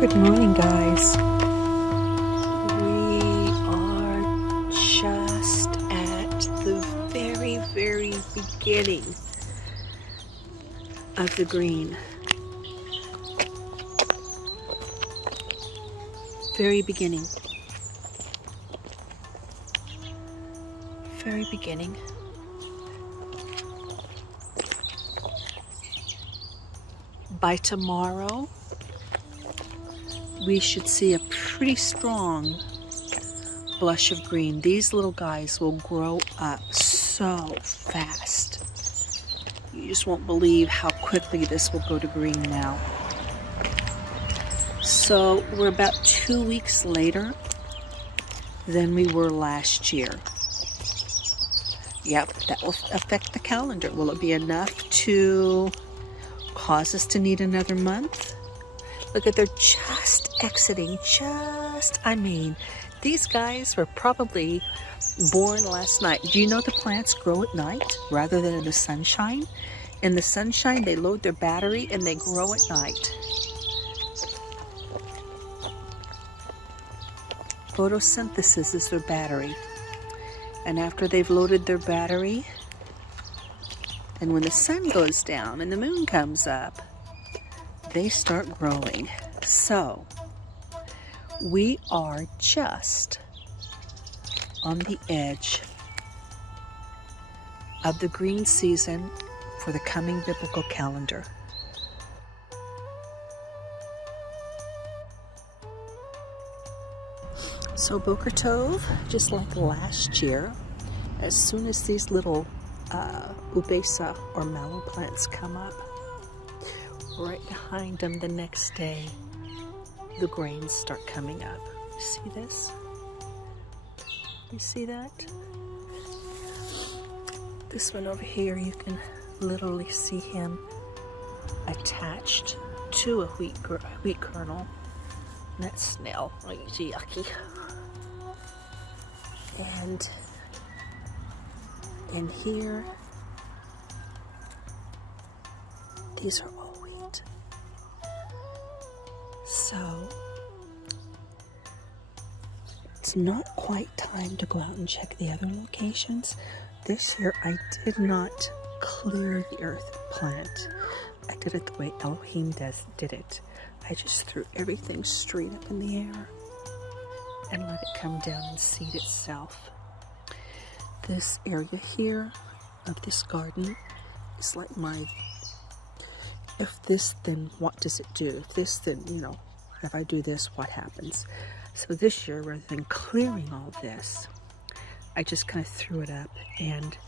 Good morning, guys. We are just at the very beginning of the green. Very beginning. Very beginning. By tomorrow, we should see a pretty strong blush of green. These little guys will grow up so fast. You just won't believe how quickly this will go to green now. So we're about 2 weeks later than we were last year. Yep, that will affect the calendar. Will it be enough to cause us to need another month? Look at, they're just exiting, these guys were probably born last night. Do you know the plants grow at night rather than in the sunshine? In the sunshine, they load their battery and they grow at night. Photosynthesis is their battery. And after they've loaded their battery, and when the sun goes down and the moon comes up, they start growing. So we are just on the edge of the green season for the coming biblical calendar. So Boker Tov, just like last year, as soon as these little ubesa or mallow plants come up, right behind them the next day, the grains start coming up. You see this? You see that? This one over here, you can literally see him attached to a wheat kernel. That smell, like yucky. And in here, these are all wheat. So it's not quite time to go out and check the other locations. This year I did not clear the earth plant. I did it the way Elohim did it. I just threw everything straight up in the air and let it come down and seed itself. This area here of this garden is like my, if this, then what does it do? If this, then, if I do this, what happens? So this year, rather than clearing all this, I just kind of threw it up, and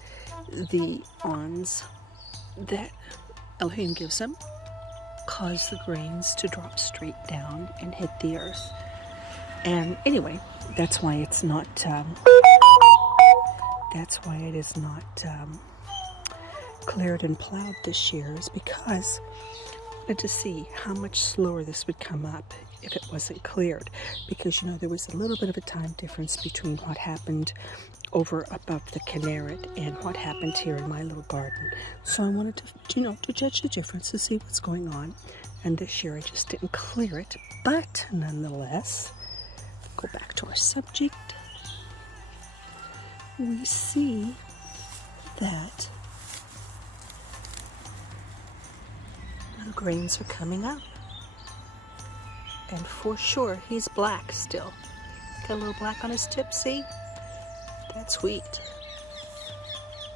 the awns that Elohim gives them cause the grains to drop straight down and hit the earth. And anyway, that's why it's not, it is not cleared and plowed this year, is because I wanted to see how much slower this would come up if it wasn't cleared. Because, there was a little bit of a time difference between what happened over above the Kinneret and what happened here in my little garden. So I wanted to, to judge the difference, to see what's going on. And this year I just didn't clear it. But nonetheless, go back to our subject. We see that the grains are coming up. And for sure, he's black still. Got a little black on his tip, see? That's wheat.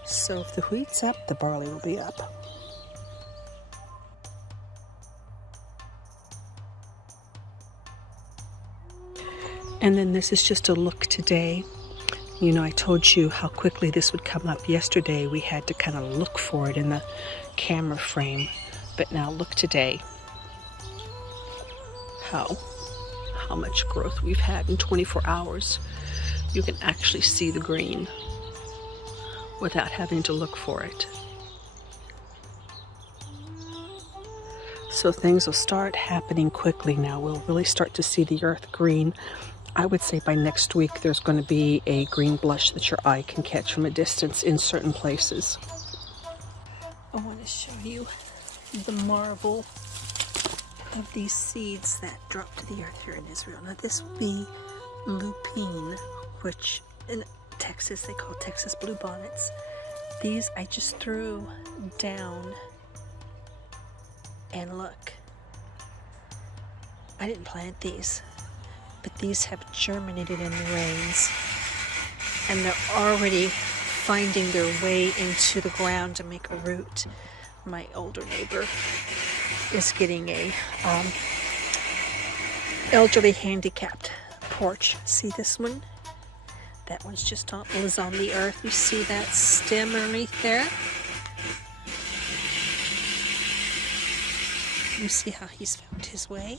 So if the wheat's up, the barley will be up. And then this is just a look today. I told you how quickly this would come up yesterday. We had to kind of look for it in the camera frame. But now look today. How much growth we've had in 24 hours. You can actually see the green without having to look for it. So things will start happening quickly now. We'll really start to see the earth green. I would say by next week there's going to be a green blush that your eye can catch from a distance in certain places. I want to show you the marble of these seeds that drop to the earth here in Israel. Now this will be lupine, which in Texas they call Texas bluebonnets. These I just threw down, and look, I didn't plant these, but these have germinated in the rains, and they're already finding their way into the ground to make a root. My older neighbor is getting a elderly handicapped porch. See this one? That one's just was on the earth. You see that stem underneath there? You see how he's found his way?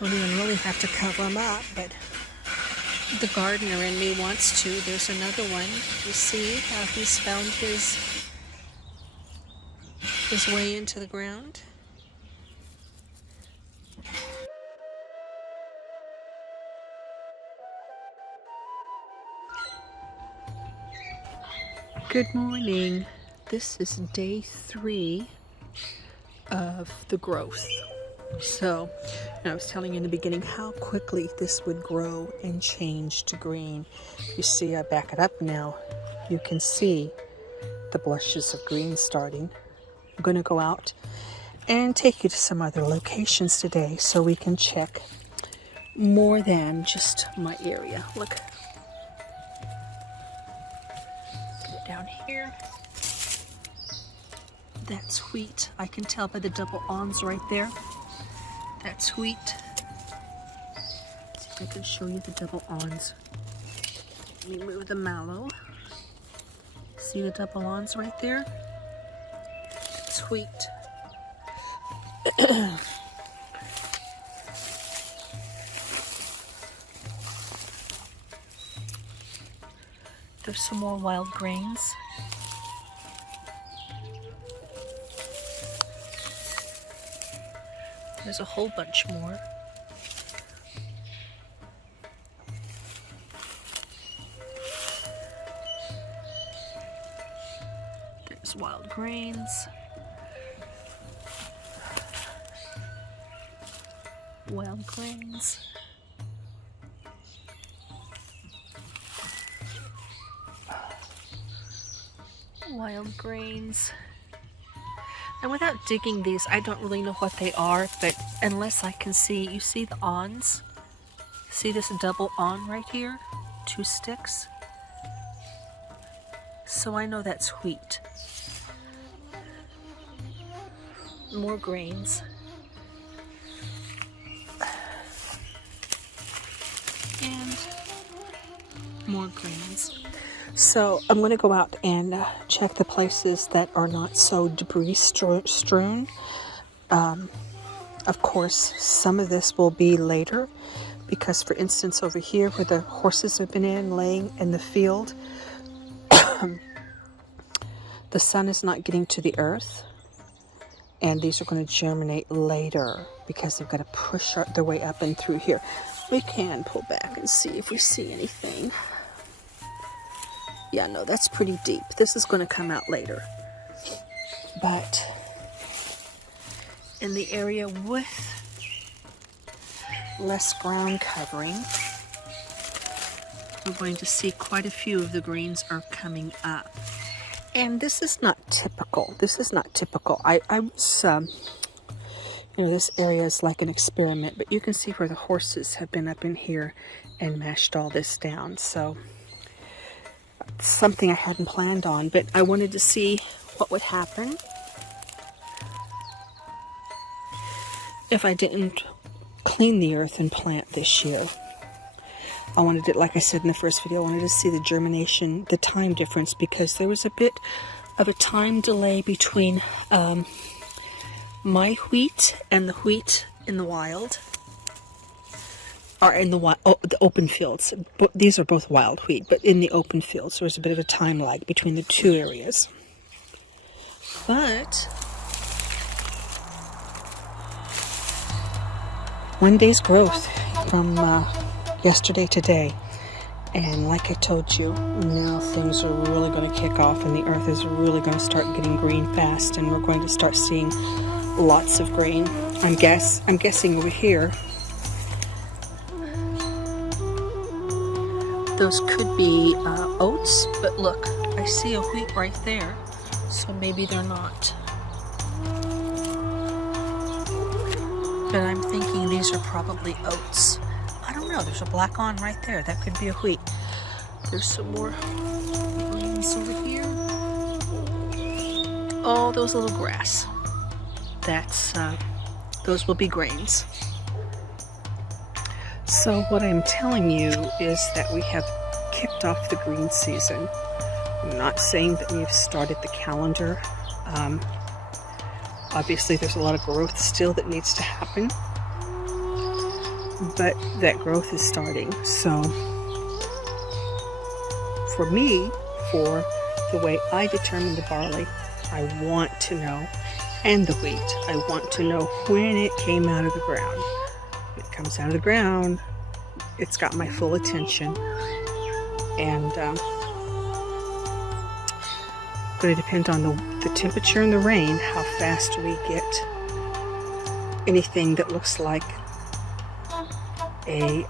Don't even really have to cover him up, but the gardener in me wants to. There's another one. You see how he's found his way into the ground? Good morning. This is day 3 of the growth. So, I was telling you in the beginning how quickly this would grow and change to green. You see, I back it up now. You can see the blushes of green starting. I'm going to go out and take you to some other locations today so we can check more than just my area. Look. Get it down here. That's wheat. I can tell by the double awns right there. That's wheat. See if I can show you the double awns. Let me move the mallow. See the double awns right there? It's wheat. There's some more wild grains. There's a whole bunch more. There's wild grains. Wild grains. Wild grains. And without digging these, I don't really know what they are, but unless I can see, you see the awns? See this double awn right here? 2 sticks? So I know that's wheat. More grains. And more grains. So I'm going to go out and check the places that are not so debris strewn. Of course, some of this will be later because, for instance, over here where the horses have been laying in the field, the sun is not getting to the earth, and these are going to germinate later because they've got to push their way up and through here. We can pull back and see if we see anything. Yeah, no, that's pretty deep. This is going to come out later. But in the area with less ground covering, we're going to see quite a few of the greens are coming up. And this is not typical. This is not typical. I was, this area is like an experiment, but you can see where the horses have been up in here and mashed all this down. So something I hadn't planned on, but I wanted to see what would happen if I didn't clean the earth and plant this year. I wanted it, like I said in the first video, I wanted to see the germination, the time difference, because there was a bit of a time delay between my wheat and the wheat in the wild. Are in the open fields. These are both wild wheat, but in the open fields, there's a bit of a time lag between the 2 areas. But 1 day's growth from yesterday to today, And like I told you, now things are really going to kick off and the earth is really going to start getting green fast, and we're going to start seeing lots of green. I'm guessing over here, those could be oats, but look, I see a wheat right there, so maybe they're not. But I'm thinking these are probably oats. I don't know, there's a black on right there. That could be a wheat. There's some more greens over here. Oh, those little grass. Those will be grains. So what I'm telling you is that we have kicked off the green season. I'm not saying that we've started the calendar. Obviously, there's a lot of growth still that needs to happen, but that growth is starting. So for me, for the way I determine the barley, I want to know, and the wheat, I want to know when it came out of the ground. When it comes out of the ground, it's got my full attention, and going to depend on the temperature and the rain, how fast we get anything that looks like a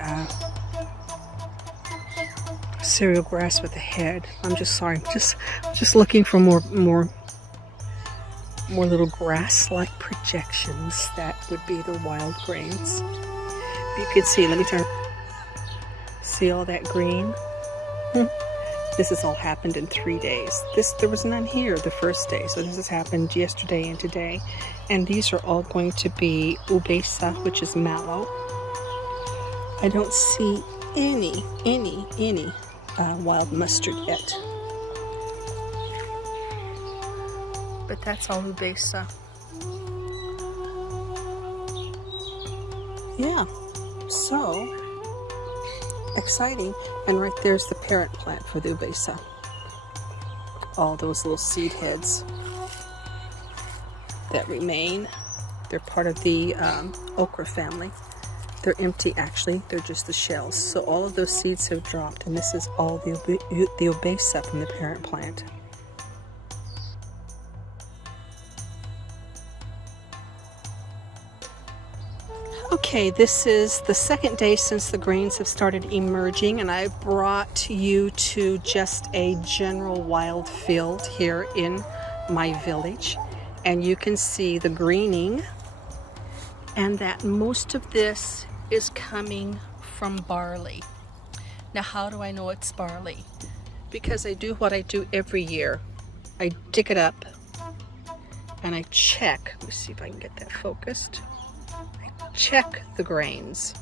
cereal grass with a head. I'm just sorry, I'm just looking for more little grass-like projections. That would be the wild grains. You could see, let me turn. See all that green? This has all happened in 3 days. There was none here the first day, so this has happened yesterday and today. And these are all going to be ubesa, which is mallow. I don't see any wild mustard yet. But that's all ubesa. Yeah, so exciting. And right there's the parent plant for the ubesa. All those little seed heads that remain. They're part of the okra family. They're empty, actually. They're just the shells. So all of those seeds have dropped, and this is all the ubesa from the parent plant. Okay, this is the second day since the grains have started emerging, and I've brought you to just a general wild field here in my village. And you can see the greening, and that most of this is coming from barley. Now, how do I know it's barley? Because I do what I do every year. I dig it up and I check. Let me see if I can get that focused. Check the grains.